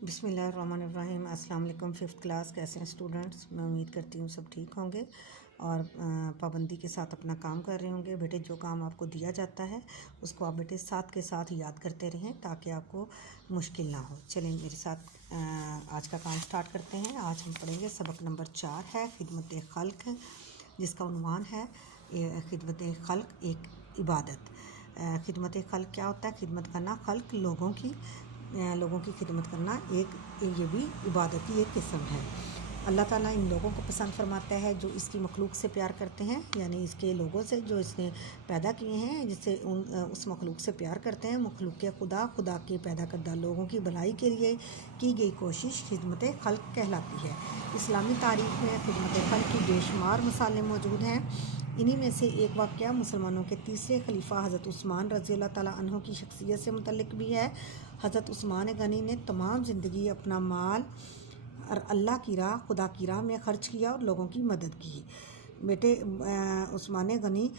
बिस्मिल्लाहिर्रहमानिर्रहीम। अस्सलाम वालेकुम। फ़िफ्थ क्लास, कैसे हैं स्टूडेंट्स? मैं उम्मीद करती हूँ सब ठीक होंगे और पाबंदी के साथ अपना काम कर रहे होंगे। बेटे, जो काम आपको दिया जाता है उसको आप बेटे साथ के साथ याद करते रहें ताकि आपको मुश्किल ना हो। चलें मेरे साथ आज का काम स्टार्ट करते हैं। आज हम पढ़ेंगे सबक नंबर 4 है खिदमत खल्क़, जिसका उन्वान है खिदमत खल्क़ एक इबादत। खिदमत खल्क़ क्या होता है? खिदमत करना, खल्क़ लोगों की खिदमत करना ये भी इबादत की एक किस्म है। अल्लाह ताला इन लोगों को पसंद फरमाता है जो इसकी मखलूक से प्यार करते हैं, यानी इसके लोगों से जो इसने पैदा किए हैं, जिससे उस मखलूक से प्यार करते हैं। मखलूक के खुदा के पैदा करदा लोगों की भलाई के लिए की गई कोशिश खिदमत खल्क़ कहलाती है। इस्लामी तारीख़ में खिदमत खल्क़ की बेशुमार मिसालें मौजूद हैं। इन्हीं में से एक वाक़या मुसलमानों के तीसरे खलीफा हज़रत उस्मान रज़ी अल्लाह ताला अन्हु की शख्सियत से मुतल्लिक़ भी है। हज़रत उस्मान गनी ने तमाम ज़िंदगी अपना माल और अल्लाह की राह, खुदा की राह में ख़र्च किया और लोगों की मदद की। बेटे, उस्मान गनी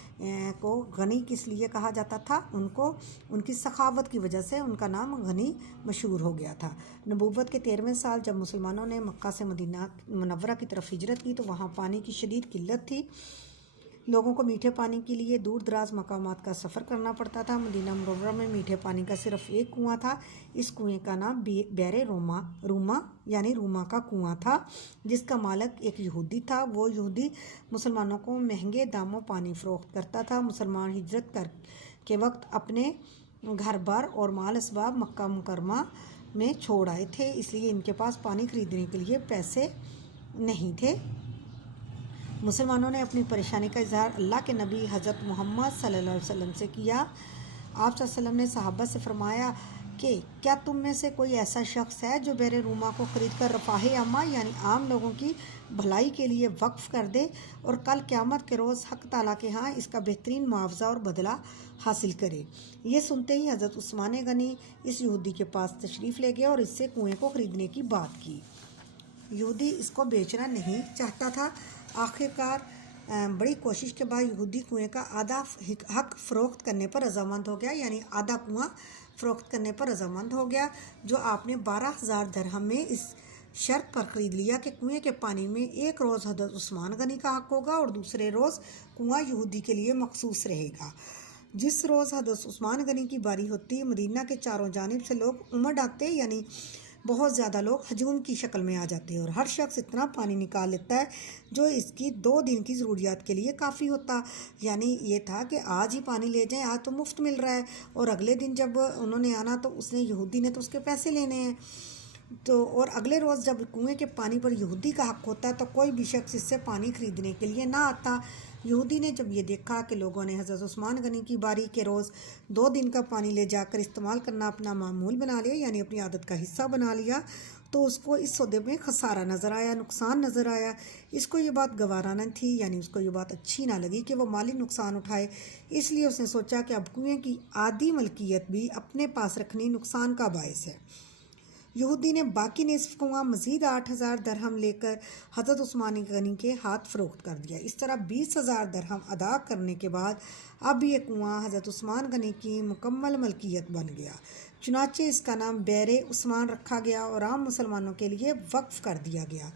को गनी किस लिए कहा जाता था? उनकी सखावत की वजह से उनका नाम गनी मशहूर हो गया था। नबूवत के 13वें साल जब मुसलमानों ने मक्का से मदीना मुनव्वरा की तरफ हिजरत की तो वहाँ पानी की शदीद किल्लत थी। लोगों को मीठे पानी के लिए दूर दराज मकामात का सफ़र करना पड़ता था। मदीना मुनव्वरा में मीठे पानी का सिर्फ एक कुआं था। इस कुएं का नाम बैरे रूमा यानी रूमा का कुआं था, जिसका मालिक एक यहूदी था। वो यहूदी मुसलमानों को महंगे दामों पानी फ़रोख्त करता था। मुसलमान हिजरत कर के वक्त अपने घर बार और माल असबाब मक्का मुकरमा में छोड़ आए थे, इसलिए इनके पास पानी ख़रीदने के लिए पैसे नहीं थे। मुसलमानों ने अपनी परेशानी का इजहार अल्लाह के नबी हज़रत मोहम्मद सल्लल्लाहु अलैहि वसल्लम से किया। आप सल्लल्लाहु अलैहि वसल्लम ने सहाबा से फरमाया कि क्या तुम में से कोई ऐसा शख्स है जो बैरे रूमा को ख़रीद कर रफ़ाह अम्मा यानी आम लोगों की भलाई के लिए वक्फ़ कर दे और कल क़यामत के रोज़ हक़ ताला के यहाँ इसका बेहतरीन मुआवजा और बदला हासिल करे। ये सुनते ही हज़रत उस्मान गनी इस यहूदी के पास तशरीफ़ ले गए और इससे कुएँ को ख़रीदने की बात की। यहूदी इसको बेचना नहीं चाहता था। आखिरकार बड़ी कोशिश के बाद यहूदी कुएं का आधा हक़ फ़रोख्त करने पर रज़ामंद हो गया, यानी आधा कुआं फ़रोख्त करने पर रज़ामंद हो गया, जो आपने 12,000 दिरहम में इस शर्त पर ख़रीद लिया कि कुएं के पानी में एक रोज़ हज़रत उस्मान गनी का हक़ होगा और दूसरे रोज़ कुआं यहूदी के लिए मखसूस रहेगा। जिस रोज़ हज़रत उस्मान गनी की बारी होती, मदीना के चारों जानिब से लोग उमड़ आते, यानी बहुत ज़्यादा लोग हजूम की शक्ल में आ जाते हैं और हर शख्स इतना पानी निकाल लेता है जो इसकी 2 दिन की ज़रूरियात के लिए काफ़ी होता। यानी ये था कि आज ही पानी ले जाएं, आज तो मुफ्त मिल रहा है, और अगले दिन जब उन्होंने आना तो उसने यहूदी ने तो उसके पैसे लेने हैं। तो और अगले रोज़ जब कुएं के पानी पर यहूदी का हक़ होता है तो कोई भी शख्स इससे पानी ख़रीदने के लिए ना आता। यहूदी ने जब ये देखा कि लोगों ने हज़रत उस्मान गनी की बारी के रोज़ 2 दिन का पानी ले जाकर इस्तेमाल करना अपना मामूल बना लिया, यानी अपनी आदत का हिस्सा बना लिया, तो उसको इस सौदे में खसारा नज़र आया, नुकसान नज़र आया। इसको ये बात गवारा न थी, यानी उसको ये बात अच्छी ना लगी कि वो माली नुकसान उठाए। इसलिए उसने सोचा कि अब कुएँ की आधी मलकियत भी अपने पास रखनी नुकसान का बायस है। यहूदी ने बाकी निसफ कुआं मज़ीद 8,000 दिरहम लेकर हज़रत उस्मान गनी के हाथ फ़रोख्त कर दिया। इस तरह 20,000 दिरहम अदा करने के बाद अब ये कुआं हज़रत उस्मान गनी की मुकम्मल मलकियत बन गया। चुनाचे इसका नाम बैरे उस्मान रखा गया और आम मुसलमानों के लिए वक्फ़ कर दिया गया।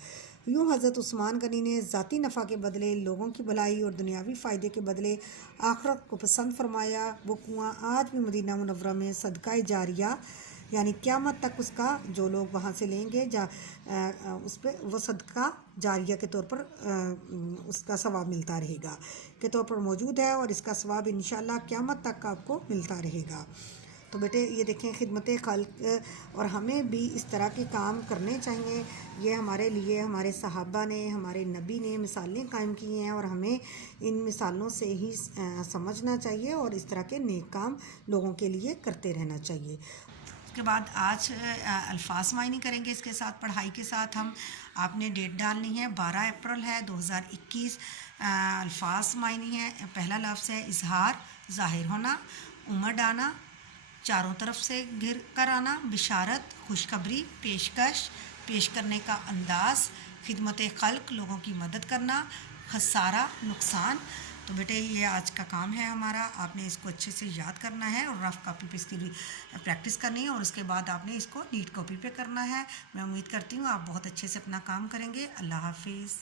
यूँ हज़रत उस्मान गनी ने ज़ाती नफ़ा के बदले, लोगों की भलाई और दुनियावी फ़ायदे के बदले आखिरत को पसंद फरमाया। वो कुआं आज भी मदीना मुनव्वरा में सदका जारिया, यानी क़यामत तक उसका जो लोग वहाँ से लेंगे उस पर वो सदका जारिया के तौर पर उसका सवाब मिलता रहेगा के तौर पर मौजूद है, और इसका सवाब इंशाअल्लाह क़यामत तक आपको मिलता रहेगा। तो बेटे, ये देखें खिदमत खल्क़, और हमें भी इस तरह के काम करने चाहिए। ये हमारे लिए हमारे सहाबा ने, हमारे नबी ने मिसालें कायम की हैं और हमें इन मिसालों से ही समझना चाहिए और इस तरह के नेक काम लोगों के लिए करते रहना चाहिए। उसके बाद आज अल्फाज मायनी करेंगे। इसके साथ पढ़ाई के साथ आपने डेट डालनी है, 12 अप्रैल है 2021। अल्फाज मायनी है, पहला लफ्ज़ है इजहार, ज़ाहिर होना, उमड़ आना, चारों तरफ से घिर कर आना, बिशारत, खुशखबरी, पेशकश, पेश करने का अंदाज़, खिदमत खल्क़, लोगों की मदद करना, खसारा, नुकसान, تو بیٹے یہ آج کا کام ہے ہمارا، آپ نے اس کو اچھے سے یاد کرنا ہے اور رف کاپی پہ اس کی پریکٹس کرنی ہے، اور اس کے بعد آپ نے اس کو نیٹ کاپی پہ کرنا ہے۔ میں امید کرتی ہوں آپ بہت اچھے سے اپنا کام کریں گے۔ اللہ حافظ۔